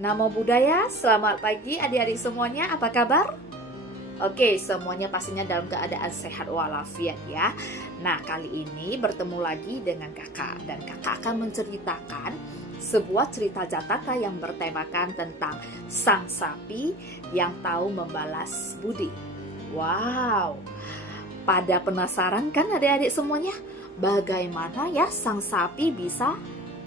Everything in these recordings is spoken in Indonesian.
Namo Buddhaya, selamat pagi adik-adik semuanya, apa kabar? Oke, semuanya pastinya dalam keadaan sehat walafiat ya. Nah, kali ini bertemu lagi dengan kakak, dan kakak akan menceritakan sebuah cerita Jataka yang bertemakan tentang sang sapi yang tahu membalas budi. Wow, pada penasaran kan adik-adik semuanya? Bagaimana ya sang sapi bisa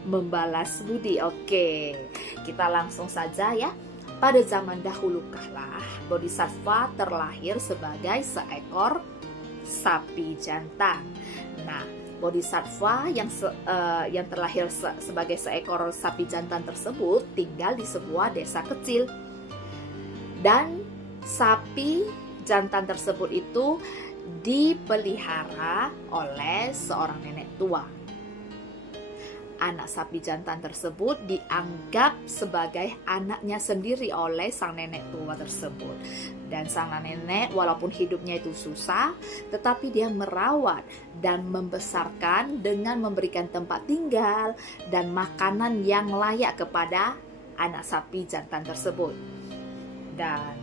membalas budi? Oke, kita langsung saja ya. Pada zaman dahulu kala, Bodhisattva terlahir sebagai seekor sapi jantan. Nah, Bodhisattva yang terlahir sebagai seekor sapi jantan tersebut tinggal di sebuah desa kecil. Dan sapi jantan tersebut itu dipelihara oleh seorang nenek tua. Anak sapi jantan tersebut dianggap sebagai anaknya sendiri oleh sang nenek tua tersebut. Dan sang nenek walaupun hidupnya itu susah, tetapi dia merawat dan membesarkan dengan memberikan tempat tinggal dan makanan yang layak kepada anak sapi jantan tersebut. Dan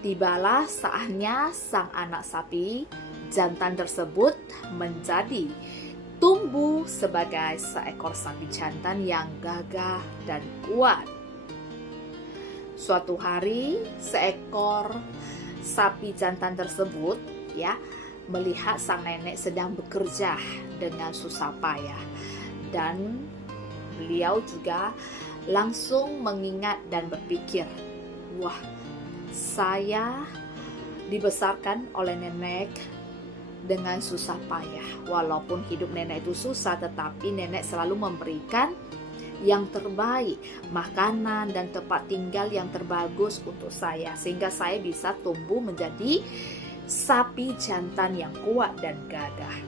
tibalah saatnya sang anak sapi jantan tersebut menjadi tumbuh sebagai seekor sapi jantan yang gagah dan kuat. Suatu hari, seekor sapi jantan tersebut melihat sang nenek sedang bekerja dengan susah payah, dan beliau juga langsung mengingat dan berpikir, wah, saya dibesarkan oleh nenek dengan susah payah. Walaupun hidup nenek itu susah, tetapi nenek selalu memberikan yang terbaik, makanan dan tempat tinggal yang terbagus untuk saya, sehingga saya bisa tumbuh menjadi sapi jantan yang kuat dan gagah.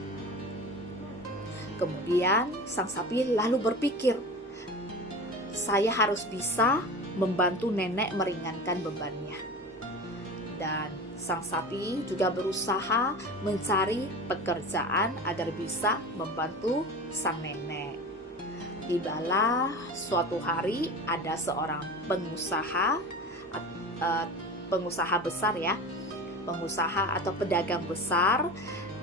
Kemudian sang sapi lalu berpikir, saya harus bisa membantu nenek meringankan bebannya. Dan sang sapi juga berusaha mencari pekerjaan agar bisa membantu sang nenek. Tibalah suatu hari ada seorang pengusaha besar pengusaha atau pedagang besar.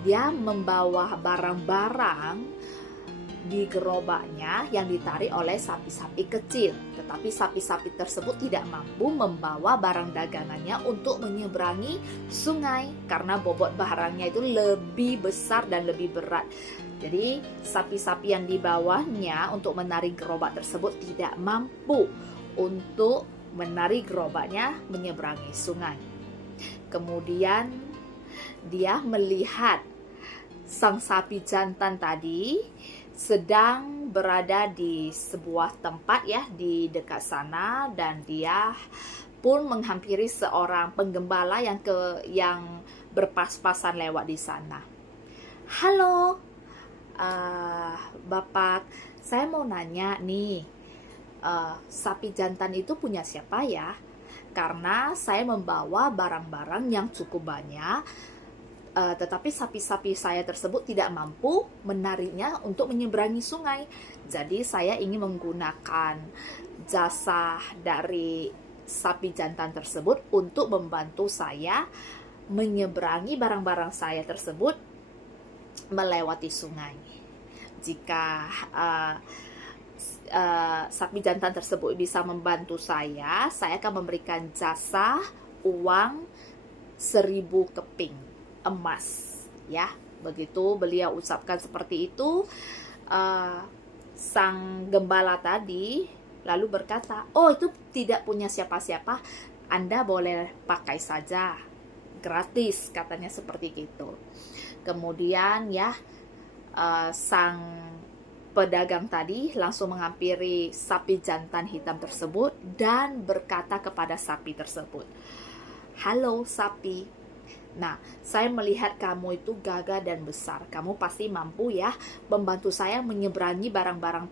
Dia membawa barang-barang di gerobaknya yang ditarik oleh sapi-sapi kecil. Tetapi sapi-sapi tersebut tidak mampu membawa barang dagangannya untuk menyeberangi sungai karena bobot barangnya itu lebih besar dan lebih berat. Jadi sapi-sapi yang dibawanya untuk menarik gerobak tersebut tidak mampu untuk menarik gerobaknya menyeberangi sungai. Kemudian dia melihat sang sapi jantan tadi sedang berada di sebuah tempat di dekat sana, dan dia pun menghampiri seorang penggembala yang berpas-pasan lewat di sana. Halo, Bapak, saya mau nanya nih, sapi jantan itu punya siapa ya? Karena saya membawa barang-barang yang cukup banyak, tetapi sapi-sapi saya tersebut tidak mampu menariknya untuk menyeberangi sungai. Jadi saya ingin menggunakan jasa dari sapi jantan tersebut untuk membantu saya menyeberangi barang-barang saya tersebut melewati sungai. Jika sapi jantan tersebut bisa membantu saya akan memberikan jasa uang 1.000 keping emas, begitu beliau ucapkan seperti itu. Sang gembala tadi lalu berkata, oh, itu tidak punya siapa-siapa, Anda boleh pakai saja, gratis, katanya seperti itu. Kemudian sang pedagang tadi langsung menghampiri sapi jantan hitam tersebut dan berkata kepada sapi tersebut, halo sapi, nah, saya melihat kamu itu gagah dan besar. Kamu pasti mampu membantu saya menyeberangi barang-barang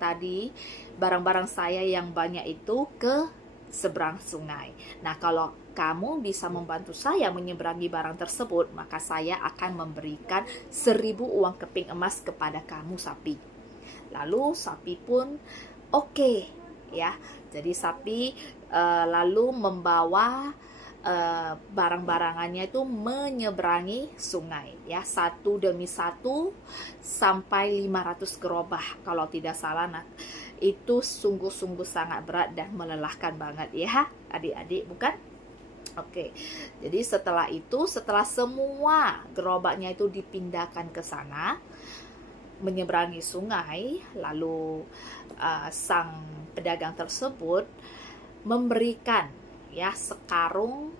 saya yang banyak itu ke seberang sungai. Nah, kalau kamu bisa membantu saya menyeberangi barang tersebut, maka saya akan memberikan 1.000 uang keping emas kepada kamu, sapi. Lalu sapi pun oke, ya. Jadi sapi lalu membawa barang-barangannya itu menyeberangi sungai, ya, satu demi satu sampai 500 gerobak kalau tidak salah. Nah, itu sungguh-sungguh sangat berat dan melelahkan banget ya adik-adik, bukan? Oke, jadi setelah itu, setelah semua gerobaknya itu dipindahkan ke sana, menyeberangi sungai, lalu sang pedagang tersebut memberikan, ya, sekarung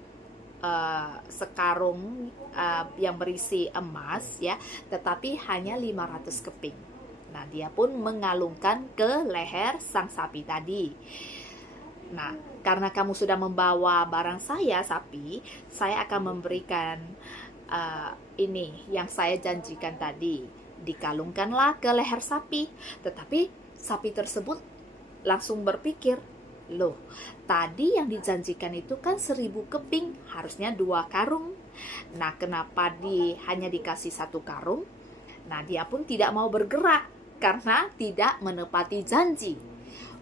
yang berisi emas, ya, tetapi hanya 500 keping. Nah, dia pun mengalungkan ke leher sang sapi tadi. Nah, karena kamu sudah membawa barang saya, sapi, saya akan memberikan ini yang saya janjikan tadi. Dikalungkanlah ke leher sapi. Tetapi sapi tersebut langsung berpikir, loh, tadi yang dijanjikan itu kan 1000 keping, harusnya 2 karung. Nah, kenapa hanya dikasih 1 karung? Nah, dia pun tidak mau bergerak karena tidak menepati janji.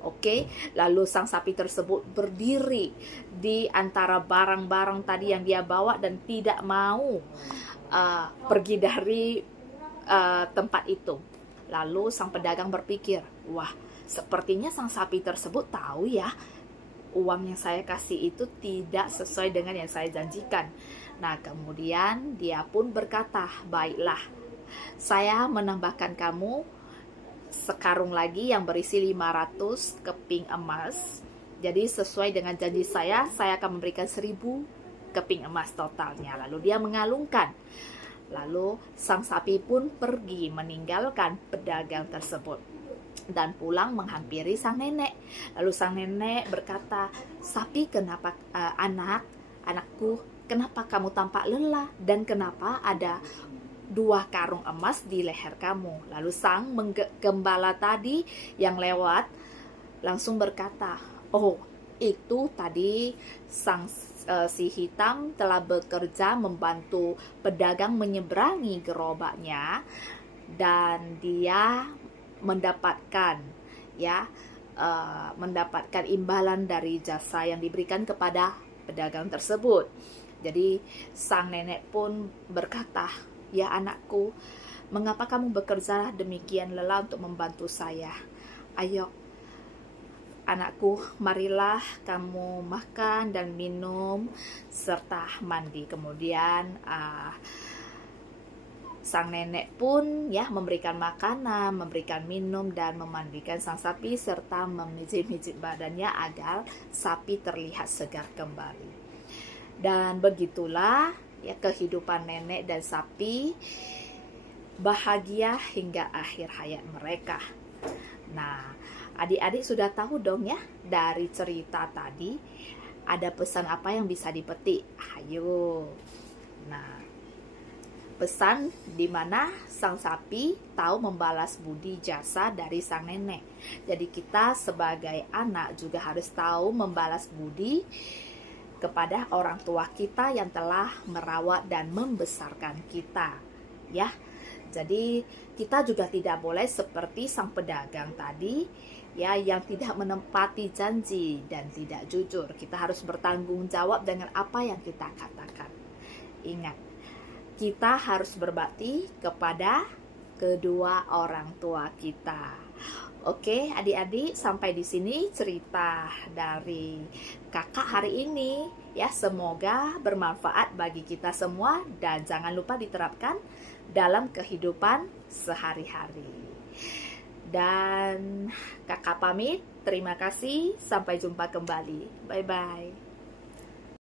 Oke, lalu sang sapi tersebut berdiri di antara barang-barang tadi yang dia bawa dan tidak mau pergi dari tempat itu. Lalu sang pedagang berpikir, wah, sepertinya sang sapi tersebut tahu ya, uang yang saya kasih itu tidak sesuai dengan yang saya janjikan. Nah, kemudian dia pun berkata, baiklah, saya menambahkan kamu sekarung lagi yang berisi 500 keping emas. Jadi sesuai dengan janji saya akan memberikan 1000 keping emas totalnya. Lalu dia mengalungkan. Lalu sang sapi pun pergi meninggalkan pedagang tersebut dan pulang menghampiri sang nenek. Lalu sang nenek berkata, sapi, kenapa anakku, kenapa kamu tampak lelah dan kenapa ada 2 karung emas di leher kamu? Lalu sang gembala tadi yang lewat langsung berkata, oh, itu tadi si hitam telah bekerja membantu pedagang menyeberangi gerobaknya dan dia mendapatkan imbalan dari jasa yang diberikan kepada pedagang tersebut. Jadi sang nenek pun berkata, ya anakku, mengapa kamu bekerja demikian lelah untuk membantu saya? Ayo anakku, marilah kamu makan dan minum serta mandi. Kemudian sang nenek pun memberikan makanan, memberikan minum dan memandikan sang sapi serta memijit-mijit badannya agar sapi terlihat segar kembali. Dan begitulah kehidupan nenek dan sapi bahagia hingga akhir hayat mereka. Nah, adik-adik sudah tahu dong ya dari cerita tadi ada pesan apa yang bisa dipetik? Ayo. Nah, pesan di mana sang sapi tahu membalas budi jasa dari sang nenek. Jadi kita sebagai anak juga harus tahu membalas budi kepada orang tua kita yang telah merawat dan membesarkan kita, ya. Jadi kita juga tidak boleh seperti sang pedagang tadi, ya, yang tidak menepati janji dan tidak jujur. Kita harus bertanggung jawab dengan apa yang kita katakan. Ingat, kita harus berbakti kepada kedua orang tua kita. Oke, adik-adik, sampai di sini cerita dari kakak hari ini. Ya, semoga bermanfaat bagi kita semua dan jangan lupa diterapkan dalam kehidupan sehari-hari. Dan kakak pamit, terima kasih, sampai jumpa kembali. Bye-bye.